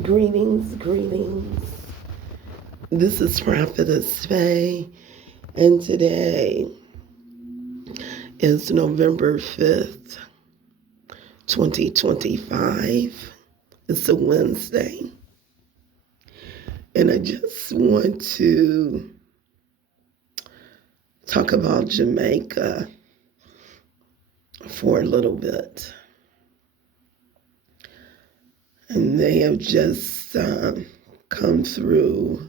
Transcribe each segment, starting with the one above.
Greetings, greetings. This is Prophetess Faye, and today is November 5th, 2025. It's a Wednesday, and I just want to talk about Jamaica for a little bit. And they have just come through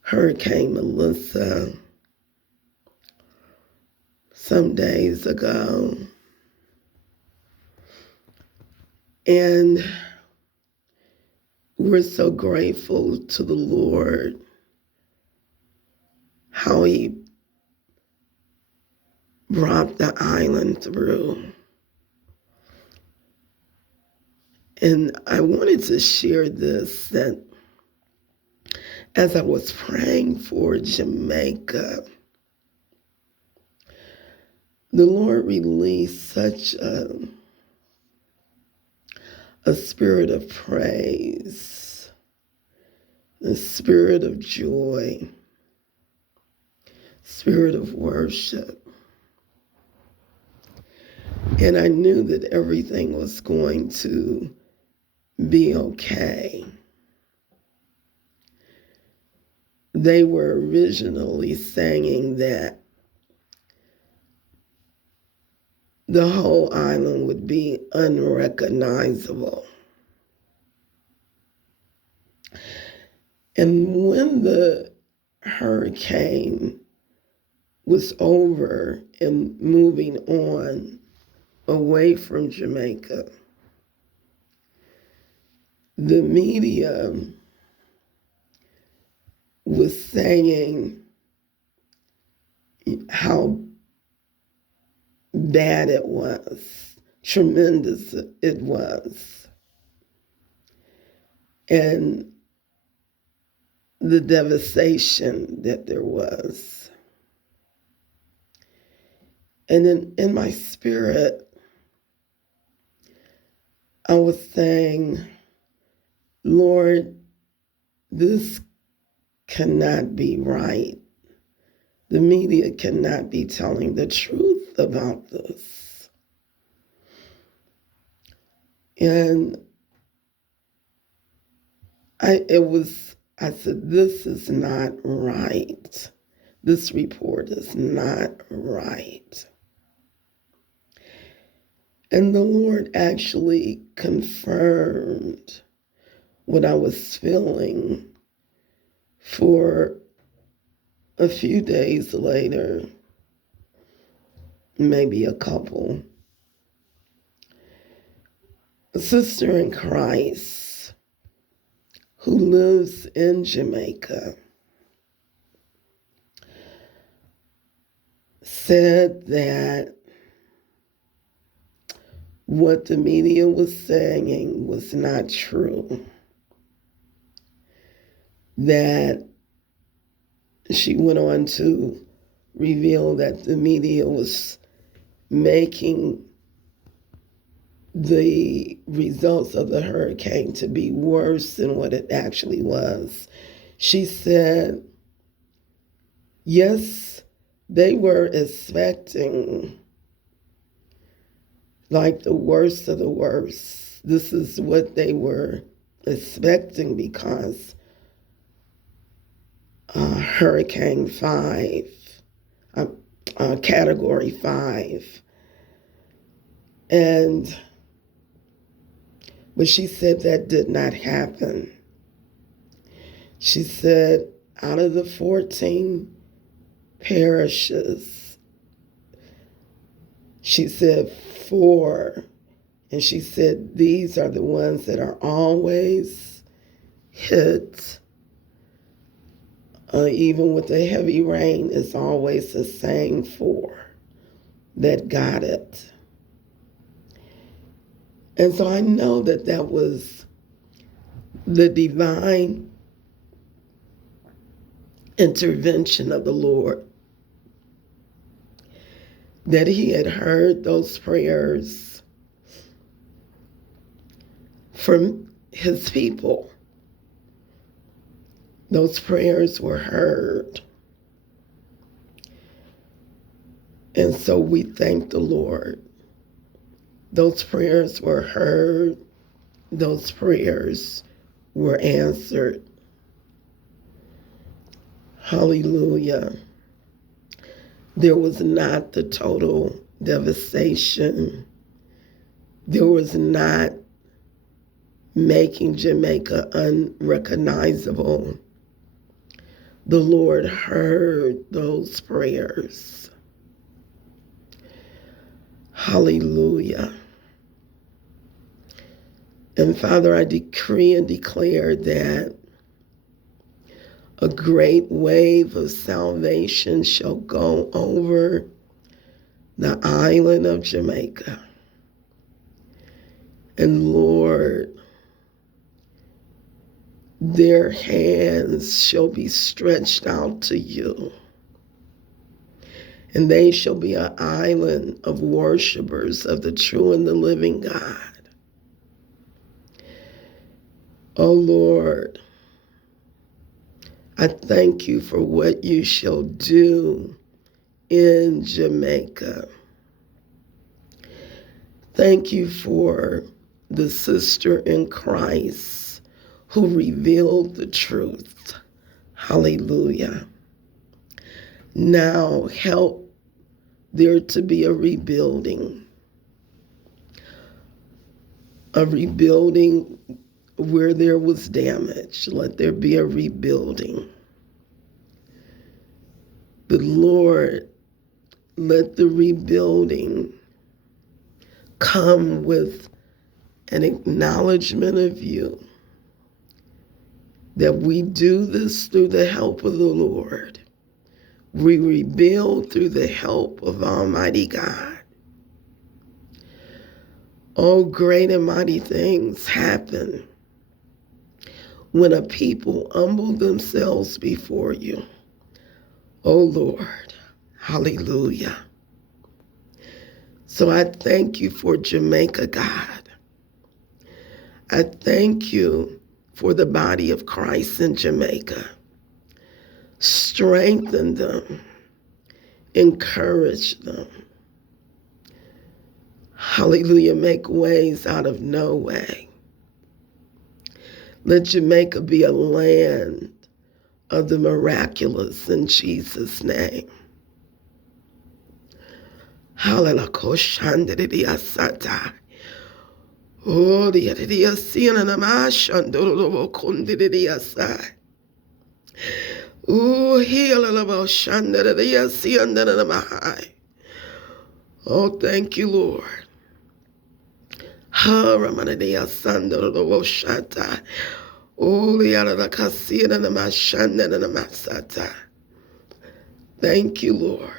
Hurricane Melissa some days ago. And we're so grateful to the Lord how He brought the island through. And I wanted to share this, that as I was praying for Jamaica, the Lord released such a spirit of praise, a spirit of joy, spirit of worship. And I knew that everything was going to be okay. They were originally saying that the whole island would be unrecognizable. And when the hurricane was over and moving on away from Jamaica, the media was saying how bad it was, tremendous it was, and the devastation that there was. And in my spirit, I was saying, Lord, this cannot be right. The media cannot be telling the truth about this. And I said, this is not right. This report is not right. And the Lord actually confirmed what I was feeling for a few days later, maybe a couple. A sister in Christ who lives in Jamaica said that what the media was saying was not true. That she went on to reveal that the media was making the results of the hurricane to be worse than what it actually was. She said, yes, they were expecting like the worst of the worst. This is what they were expecting because Hurricane 5, Category 5. But she said that did not happen. She said out of the 14 parishes, she said 4, and she said these are the ones that are always hit. Even with the heavy rain, it's always the same 4 that got it. And so I know that that was the divine intervention of the Lord, that He had heard those prayers from his people. Those prayers were heard. And so we thank the Lord. Those prayers were heard. Those prayers were answered. Hallelujah. There was not the total devastation. There was not making Jamaica unrecognizable. The Lord heard those prayers. Hallelujah. And Father, I decree and declare that a great wave of salvation shall go over the island of Jamaica. And Lord, their hands shall be stretched out to you. And they shall be an island of worshipers of the true and the living God. Oh Lord, I thank you for what you shall do in Jamaica. Thank you for the sister in Christ who revealed the truth. Hallelujah. Now help there to be a rebuilding where there was damage. Let there be a rebuilding. But Lord, let the rebuilding come with an acknowledgement of you, that we do this through the help of the Lord. We rebuild through the help of Almighty God. Oh, great and mighty things happen when a people humble themselves before you. Oh, Lord, hallelujah. So I thank you for Jamaica, God. I thank you for the body of Christ in Jamaica. Strengthen them. Encourage them. Hallelujah. Make ways out of no way. Let Jamaica be a land of the miraculous in Jesus' name. Hallelujah. Oh, the idea seeing an amash and oh, heal about Shanda, the see under the Mahai. Oh, thank you, Lord. Haramandia Sanda the Woshata. Oh, the other Cassian and the Mashanda and the Masata. Thank you, Lord.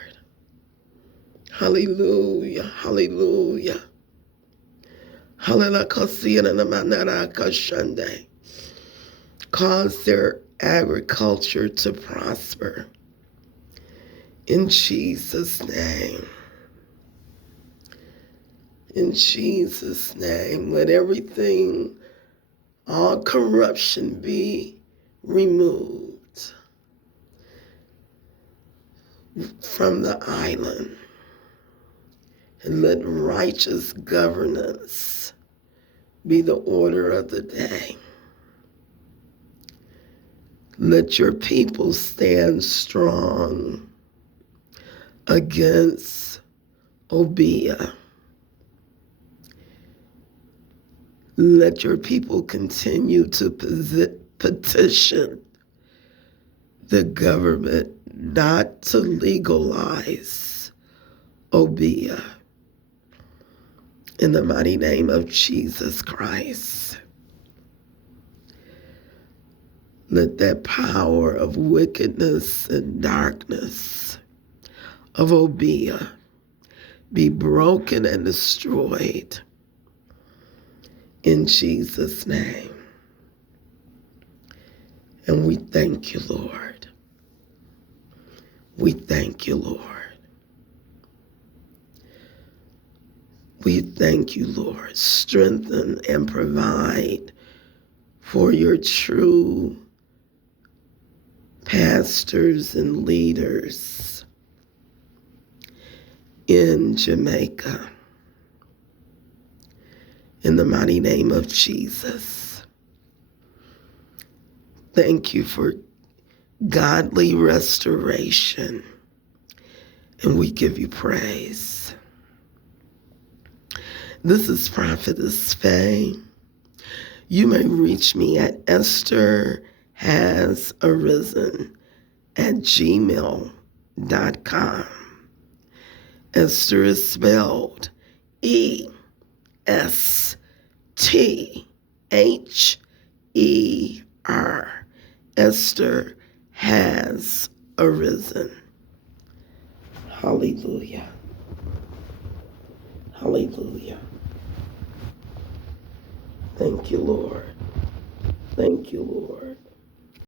Hallelujah, hallelujah. Hallelujah, Cassian and the Manara Kashande. Cause their agriculture to prosper. In Jesus' name. In Jesus' name, let everything, all corruption be removed from the island. And let righteous governance be the order of the day. Let your people stand strong against Obeah. Let your people continue to petition the government not to legalize Obeah. In the mighty name of Jesus Christ. Let that power of wickedness and darkness of Obeah be broken and destroyed. In Jesus' name. And we thank you, Lord. We thank you, Lord. We thank you, Lord. Strengthen and provide for your true pastors and leaders in Jamaica. In the mighty name of Jesus. Thank you for godly restoration, and we give you praise. This is Prophetess Faye. You may reach me at estherhasarisen@gmail.com. Esther is spelled ESTHER. Esther has arisen. Hallelujah. Hallelujah. Thank you, Lord. Thank you, Lord.